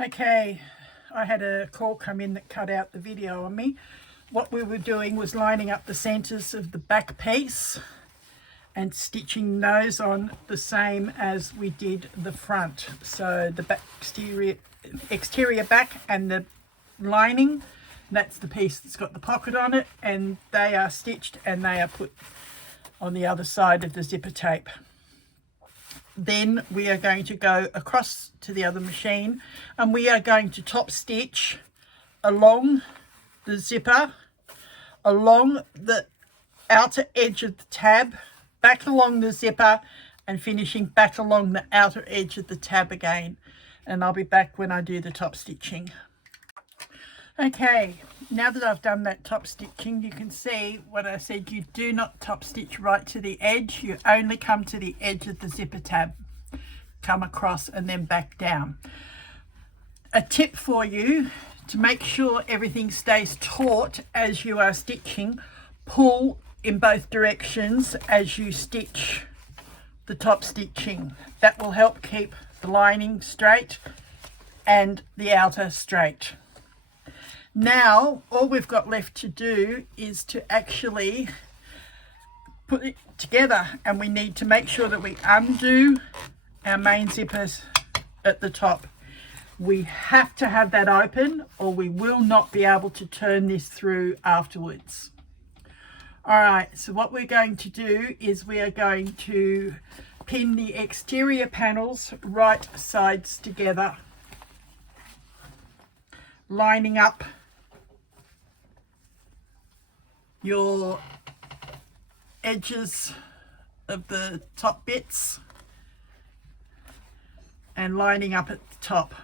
Okay, I had a call come in that cut out the video on me. What we were doing was lining up the centres of the back piece and stitching those on the same as we did the front. So the back exterior back and the lining, that's the piece that's got the pocket on it, and they are stitched and they are put on the other side of the zipper tape. Then we are going to go across to the other machine and we are going to top stitch along the zipper, along the outer edge of the tab, back along the zipper, and finishing back along the outer edge of the tab again. And I'll be back when I do the top stitching. Okay, now that I've done that top stitching, you can see what I said, you do not top stitch right to the edge, you only come to the edge of the zipper tab, come across and then back down. A tip for you to make sure everything stays taut as you are stitching, pull in both directions as you stitch the top stitching. That will help keep the lining straight and the outer straight. Now all we've got left to do is to actually put it together, and we need to make sure that we undo our main zippers at the top. We have to have that open or we will not be able to turn this through afterwards. All right, so what we're going to do is we are going to pin the exterior panels right sides together, lining up your edges of the top bits and lining up at the top.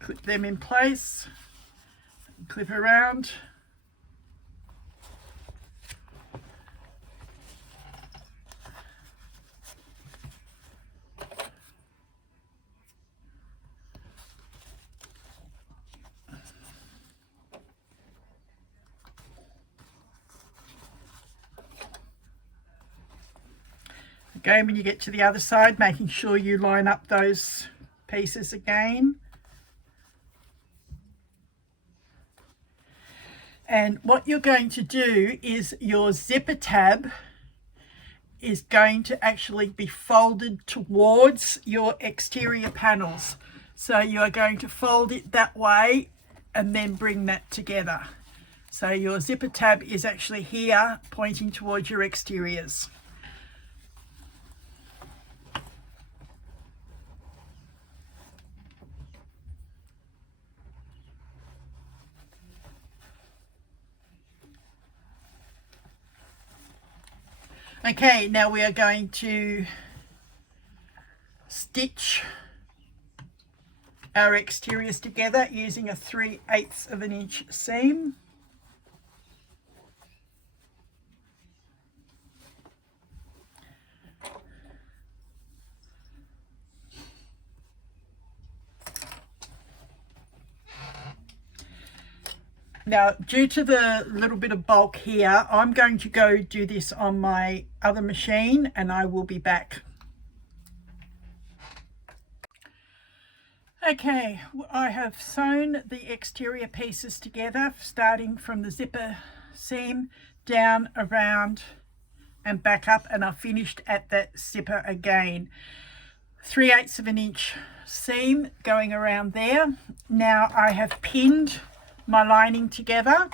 Clip them in place, clip around. Again, when you get to the other side, making sure you line up those pieces again. And what you're going to do is your zipper tab is going to actually be folded towards your exterior panels. So you are going to fold it that way and then bring that together. So your zipper tab is actually here pointing towards your exteriors. Okay, now we are going to stitch our exteriors together using a 3/8 of an inch seam. Now, due to the little bit of bulk here, I'm going to go do this on my other machine and I will be back. Okay, I have sewn the exterior pieces together, starting from the zipper seam down, around and back up, and I've finished at that zipper again. 3/8 of an inch seam going around there. Now I have pinned my lining together.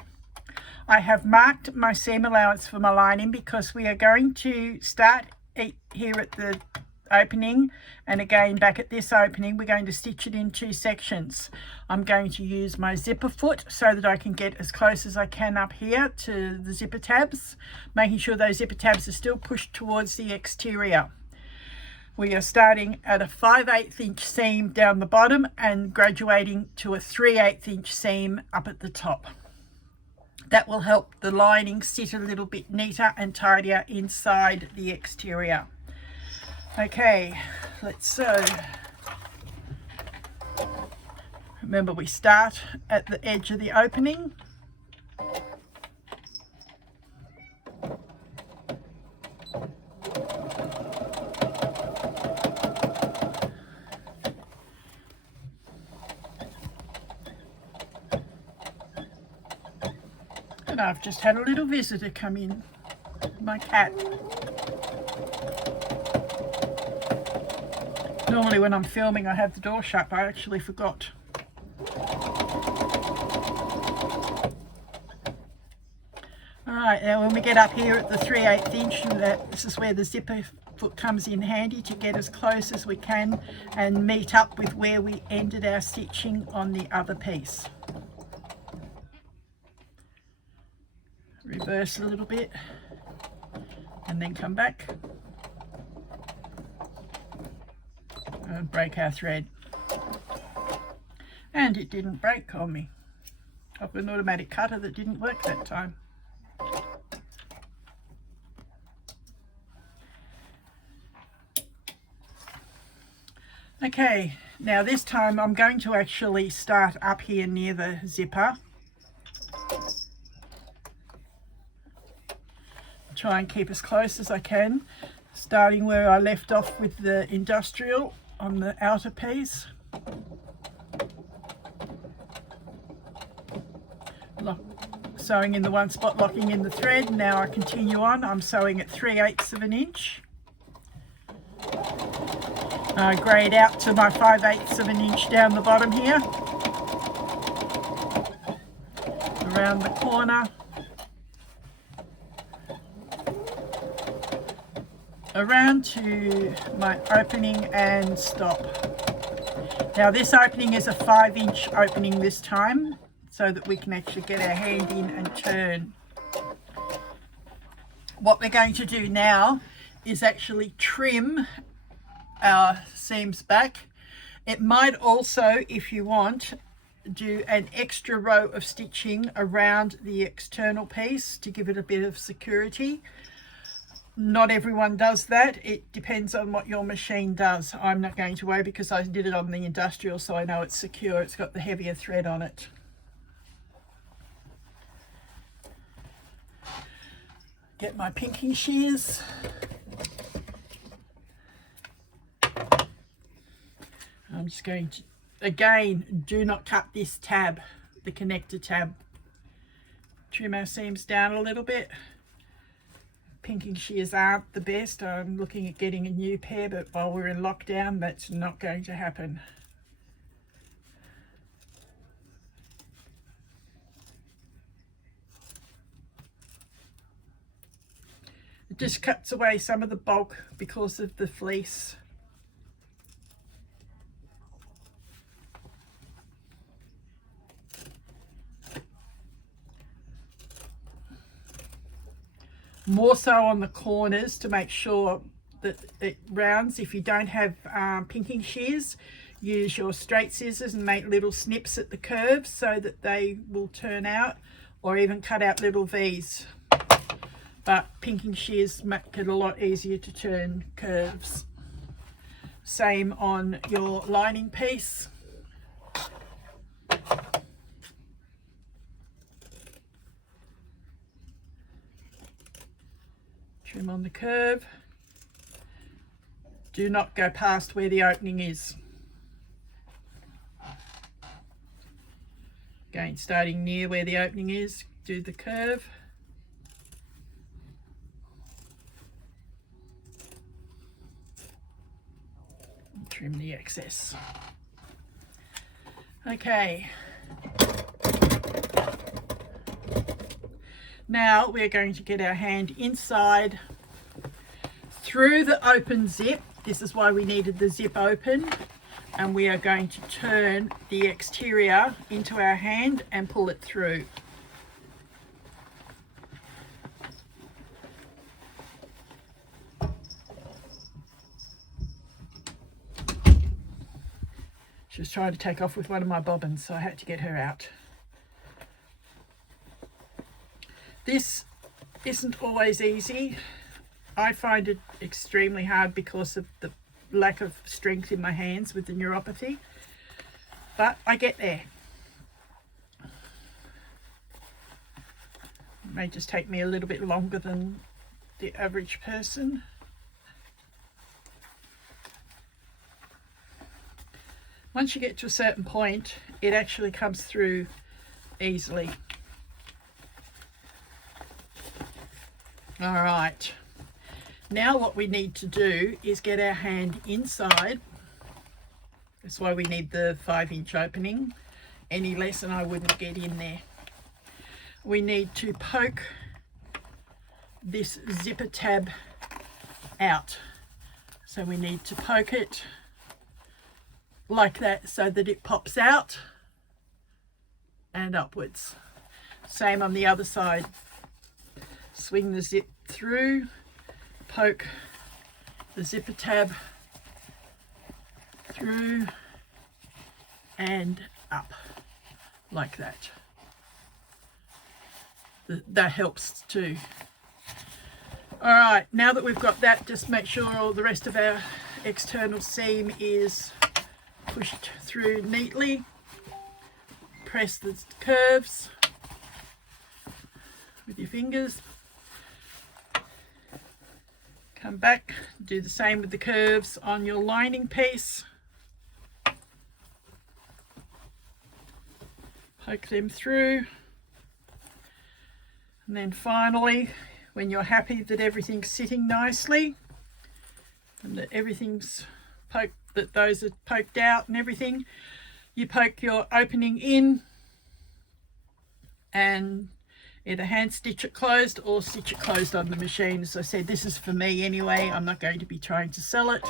I have marked my seam allowance for my lining because we are going to start here at the opening and again back at this opening. We're going to stitch it in 2 sections. I'm going to use my zipper foot so that I can get as close as I can up here to the zipper tabs, making sure those zipper tabs are still pushed towards the exterior. We are starting at a 5/8 inch seam down the bottom and graduating to a 3/8 inch seam up at the top. That will help the lining sit a little bit neater and tidier inside the exterior. Okay, let's sew. Remember, we start at the edge of the opening. And I've just had a little visitor come in, my cat. Normally when I'm filming I have the door shut, but I actually forgot. Alright, now when we get up here at the 3/8 inch, this is where the zipper foot comes in handy to get as close as we can and meet up with where we ended our stitching on the other piece. Reverse a little bit and then come back and break our thread. And it didn't break on me. I've got an automatic cutter that didn't work that time. Okay, now this time I'm going to actually start up here near the zipper. Try and keep as close as I can, starting where I left off with the industrial on the outer piece. Sewing in the one spot, locking in the thread. Now I continue on. I'm sewing at 3/8 of an inch. I grade out to my 5/8 of an inch down the bottom here, around the corner, around to my opening and stop. Now this opening is a 5-inch opening this time, so that we can actually get our hand in and turn. What we're going to do now is actually trim our seams back. It might also, if you want, do an extra row of stitching around the external piece to give it a bit of security. Not everyone does that. It depends on what your machine does. I'm not going to worry because I did it on the industrial, so I know it's secure. It's got the heavier thread on it. Get my pinking shears. I'm just going to, again, do not cut this tab, the connector tab. Trim our seams down a little bit. Pinking shears aren't the best. I'm looking at getting a new pair, but while we're in lockdown, that's not going to happen. It just cuts away some of the bulk because of the fleece. More so on the corners to make sure that it rounds. If you don't have pinking shears, use your straight scissors and make little snips at the curves so that they will turn out, or even cut out little V's. But pinking shears make it a lot easier to turn curves. Same on your lining piece. Trim on the curve. Do not go past where the opening is. Again, starting near where the opening is, do the curve. And trim the excess. Okay. Now we're going to get our hand inside through the open zip. This is why we needed the zip open. And we are going to turn the exterior into our hand and pull it through. She was trying to take off with one of my bobbins, so I had to get her out. This isn't always easy. I find it extremely hard because of the lack of strength in my hands with the neuropathy, but I get there. It may just take me a little bit longer than the average person. Once you get to a certain point, it actually comes through easily. All right, now what we need to do is get our hand inside. That's why we need the 5-inch opening. Any less and I wouldn't get in there. We need to poke this zipper tab out. So we need to poke it like that so that it pops out and upwards. Same on the other side. Swing the zip through, poke the zipper tab through and up like that. That helps too. All right, now that we've got that, just make sure all the rest of our external seam is pushed through neatly. Press the curves with your fingers. Come back, do the same with the curves on your lining piece. Poke them through. And then finally, when you're happy that everything's sitting nicely and that everything's poked, that those are poked out and everything, you poke your opening in and either hand stitch it closed or stitch it closed on the machine. As I said, this is for me anyway. I'm not going to be trying to sell it.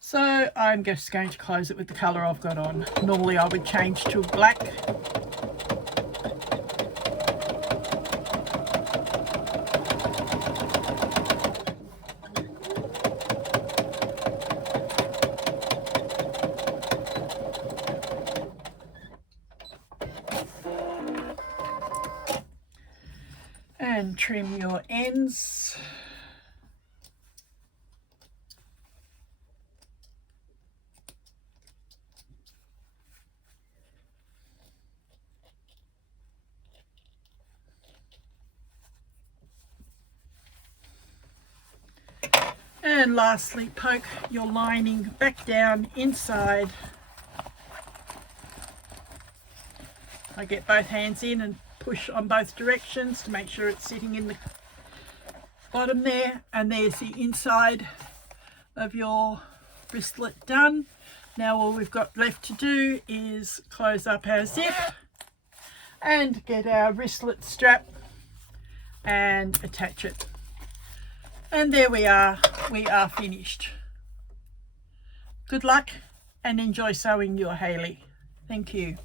So I'm just going to close it with the colour I've got on. Normally I would change to black. And trim your ends. And lastly, poke your lining back down inside. I get both hands in and push on both directions to make sure it's sitting in the bottom there, and there's the inside of your wristlet done. Now all we've got left to do is close up our zip and get our wristlet strap and attach it. And there we are finished. Good luck and enjoy sewing your Hayley. Thank you.